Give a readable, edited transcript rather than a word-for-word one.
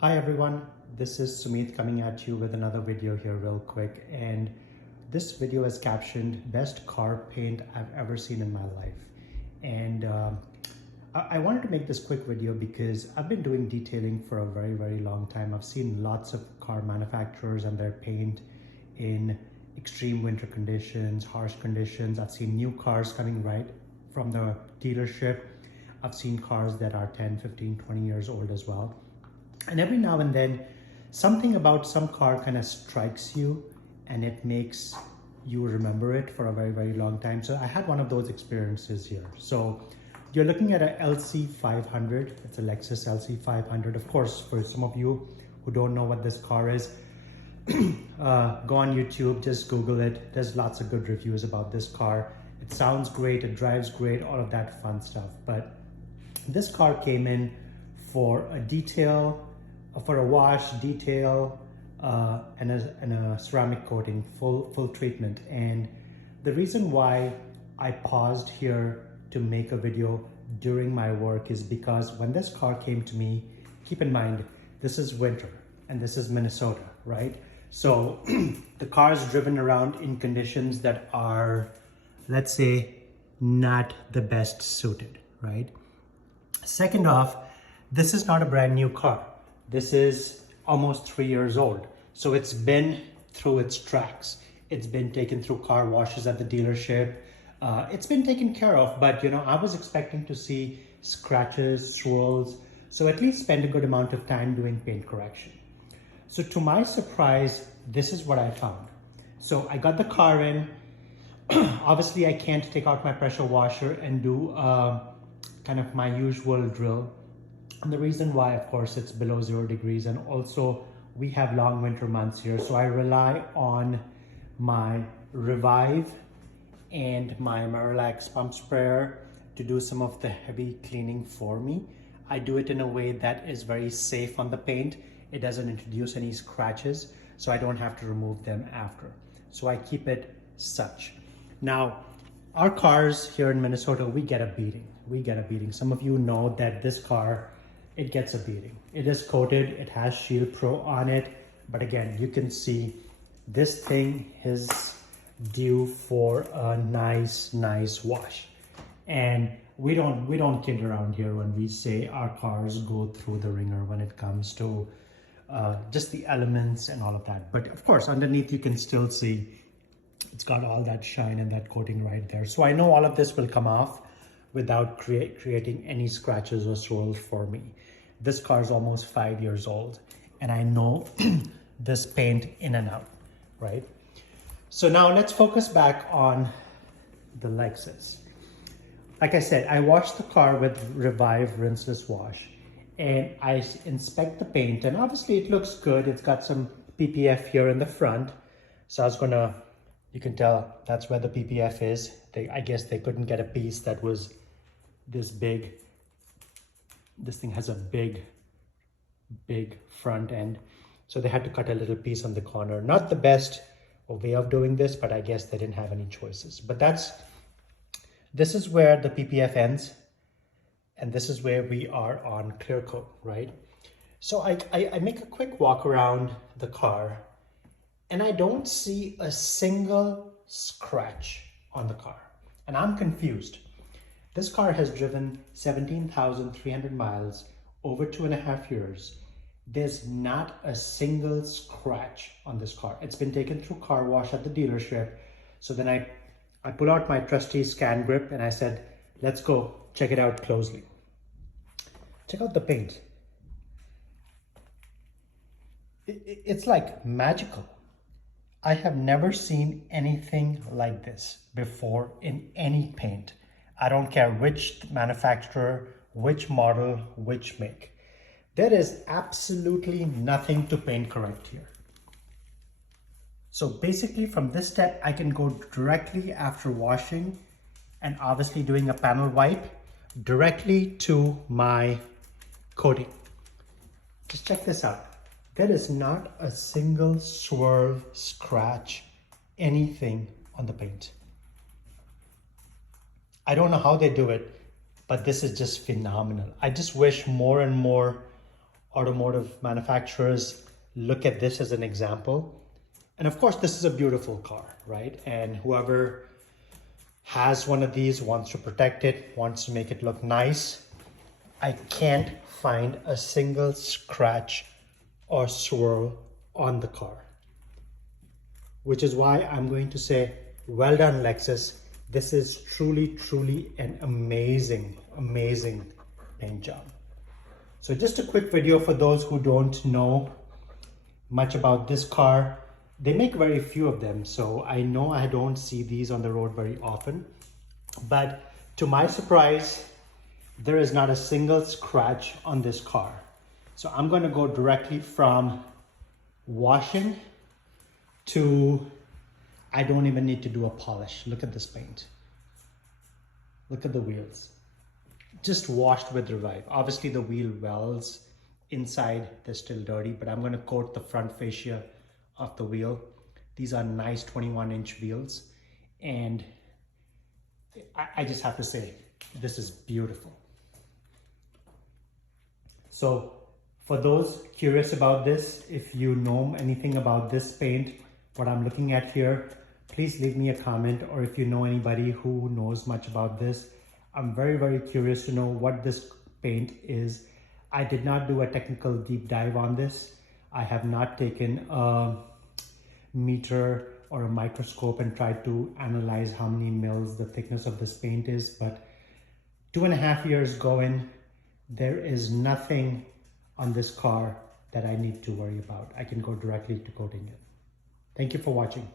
Hi everyone, this is Sumit coming at you with another video here real quick, and this video is captioned best car paint I've ever seen in my life. And I wanted to make this quick video because I've been doing detailing for a very long time. I've seen lots of car manufacturers and their paint in extreme winter conditions, harsh conditions. I've seen new cars coming right from the dealership. I've seen cars that are 10, 15, 20 years old as well. And every now and then, something about some car kind of strikes you and it makes you remember it for a very long time. So I had one of those experiences here. So you're looking at a LC500. It's a Lexus LC500. Of course, for some of you who don't know what this car is, go on YouTube, just Google it. There's lots of good reviews about this car. It sounds great, it drives great, all of that fun stuff. But this car came in for a detail, for a wash, detail, and a ceramic coating, full treatment. And the reason why I paused here to make a video during my work is because when this car came to me, keep in mind, this is winter and this is Minnesota, right? So the car is driven around in conditions that are, let's say, not the best suited, right? Second off, this is not a brand new car. This is almost 3 years old. So it's been through its tracks. It's been taken through car washes at the dealership. It's been taken care of, but I was expecting to see scratches, swirls, so at least spend a good amount of time doing paint correction. So to my surprise, this is what I found. So I got the car in. Obviously, I can't take out my pressure washer and do kind of my usual drill. And the reason why, of course, it's below 0 degrees, and also we have long winter months here. So I rely on my Revive and my Marilax pump sprayer to do some of the heavy cleaning for me. I do it in a way that is very safe on the paint. It doesn't introduce any scratches, so I don't have to remove them after. So I keep it such. Now, our cars here in Minnesota, we get a beating. We get a beating. Some of you know that this car, it gets a beating. It is coated, it has Shield Pro on it, but again, you can see this thing is due for a nice wash. And we don't kid around here when we say our cars go through the ringer when it comes to just the elements and all of that. But of course, underneath you can still see it's got all that shine and that coating right there. So I know all of this will come off without creating any scratches or swirls for me. This car is almost 5 years old and I know this paint in and out, right? So now let's focus back on the Lexus. Like I said, I washed the car with Revive rinseless wash and I inspect the paint, and obviously it looks good. It's got some PPF here in the front. So I was gonna, you can tell that's where the PPF is. I guess they couldn't get a piece that was this big. This thing has a big front end. So they had to cut a little piece on the corner. Not the best way of doing this, but I guess they didn't have any choices. But this is where the PPF ends. And this is where we are on clear coat, right? So I make a quick walk around the car and I don't see a single scratch on the car. And I'm confused. This car has driven 17,300 miles over 2.5 years. There's not a single scratch on this car. It's been taken through car wash at the dealership. So then I pull out my trusty scan grip and I said, let's go check it out closely. Check out the paint. It's like magical. I have never seen anything like this before in any paint. I don't care which manufacturer, which model, which make. There is absolutely nothing to paint correct here. So basically from this step, I can go directly after washing and obviously doing a panel wipe directly to my coating. Just check this out. There is not a single swirl, scratch, anything on the paint. I don't know how they do it, but this is just phenomenal. I just wish more and more automotive manufacturers look at this as an example. And of course, this is a beautiful car, right? And whoever has one of these wants to protect it, wants to make it look nice. I can't find a single scratch or swirl on the car, which is why I'm going to say, well done, Lexus. This is truly, truly an amazing, amazing paint job. So just a quick video for those who don't know much about this car. They make very few of them, so I know I don't see these on the road very often. But to my surprise, there is not a single scratch on this car. So I'm going to go directly from washing to, I don't even need to do a polish. Look at this paint. Look at the wheels. Just washed with Revive. Obviously the wheel wells inside, they're still dirty, but I'm going to coat the front fascia of the wheel. These are nice 21-inch wheels, and I just have to say, this is beautiful. So for those curious about this, if you know anything about this paint, what I'm looking at here, please leave me a comment, or if you know anybody who knows much about this. I'm very, very curious to know what this paint is. I did not do a technical deep dive on this. I have not taken a meter or a microscope and tried to analyze how many mils the thickness of this paint is, but 2.5 years going, there is nothing on this car that I need to worry about. I can go directly to coating it. Thank you for watching.